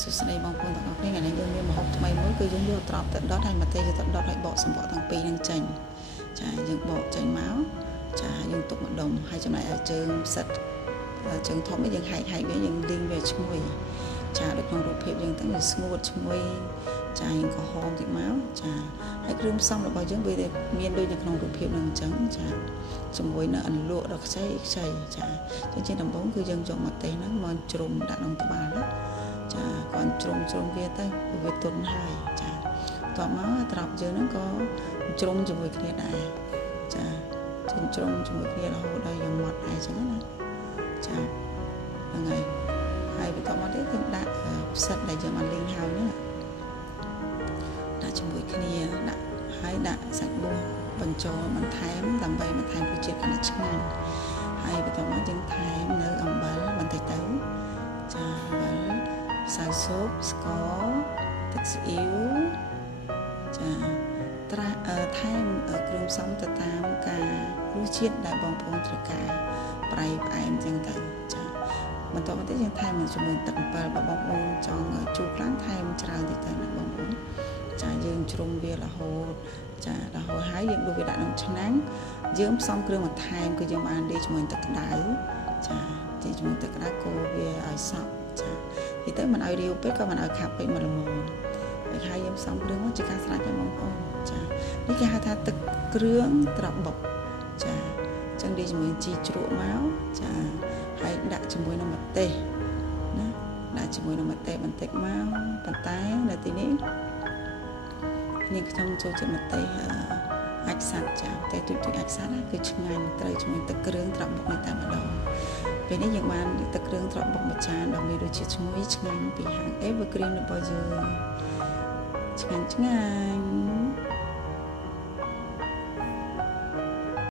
សួស្តីបងប្អូនទាំងអស់គ្នាថ្ងៃនេះយើងមានម្ហូបថ្មីមួយគឺយើងយកត្រប់ទៅដុតហើយម្ទេសទៅដុតហើយបកសម្បកទាំងពីរនឹងចេញចាយើងបកចេញមកចាយើងទុកម្ដុំហើយចំណែកឲ្យជើងផ្សិតជើងធំនេះយើងហែកវាយើងលីងវាឈ្ងុយចាដូចក្នុងរូបភាពយើងទៅវាស្ងួតឈ្ងុយចាយើងក៏ហូមតិចមកចាហើយគ្រឿងផ្សំរបស់យើងវាមានដូចនៅក្នុងរូបភាពនឹងអញ្ចឹងចាជាមួយនៅអន្លក់ដ៏ខ្ចីចាជាជាដំបូងគឺយើងយកម្ទេសហ្នឹងមកជ្រុំដាក់ក្នុងត្បាល់ណាចាគាត់ជ្រុំវាទៅវាទន់ហើយចាតបមកត្រប់យើងហ្នឹងក៏ជ្រុំជាមួយគ្នាដែរចាជ្រុំជាមួយគ្នារហូតដល់យើងម៉ត់ហើយអញ្ចឹងណាចាហ្នឹងហើយបន្ទាប់មកទៀតយើងដាក់ផ្សិតដែលយើងបានលីងហើយហ្នឹងដាក់ជាមួយគ្នាដាក់សាច់បួសបញ្ចូលបន្ថែមដើម្បីបន្ថែមរសជាតិកាន់តែឆ្ងាញ់ហើយបន្ទាប់មកយើងថែមនៅអំបិលបន្តិចទៅចាអំបិលម្សៅស៊ុបស្ករទឹកស៊ីអ៊ីវចាថែមគ្រឿងផ្សំទៅតាមការរសជាតិដែលបងប្អូនត្រូវការប្រៃផ្អែមចឹងទៅចាបន្ទាប់មកទៀតយើងថែមជាមួយទឹកអំបិលបើបងប្អូនចង់ជូរខ្លាំងថែមច្រើនតិចទៅណាបងប្អូនចាយើងជ្រុំវារហូតចារហូតហើយយើងដួសវាដាក់ក្នុងឆ្នាំងយើងផ្សំគ្រឿងបន្ថែមគឺយើងបានលាយជាមួយទឹកក្តៅចាជាមួយទឹកក្តៅកូរវាឲ្យសព្វចាទីទៅមិនឲ្យរាវពេកក៏មិនឲ្យខាប់ពេកមកល្មមហើយយើងផ្សំគ្រឿងមកជាការស្រេចហើយបងប្អូនចានេះគេហៅថាទឹកគ្រឿងត្រាប់បុកចាអញ្ចឹងលាយជាមួយជីជ្រក់មកចាហើយដាក់ជាមួយនឹងម្ទេសណាដាក់ជាមួយនឹងម្ទេសបន្តិចមកប៉ុន្តែនៅទីនេះនាងខ្ញុំចូលចិត្តម្ទេសអាចសាច់ចាតែទូចអាចសាច់គឺឆ្ងាញ់ត្រូវជាមួយទឹកគ្រឿងត្រាប់បុកនេះតែម្ដងពេលនេះយើងបានទឹកគ្រឿងត្រាប់បុកមួយចានដ៏មានរសជាតិឈ្ងុយឆ្ងាញ់ពីហាង Evergreen របស់យើងឆ្ងាញ់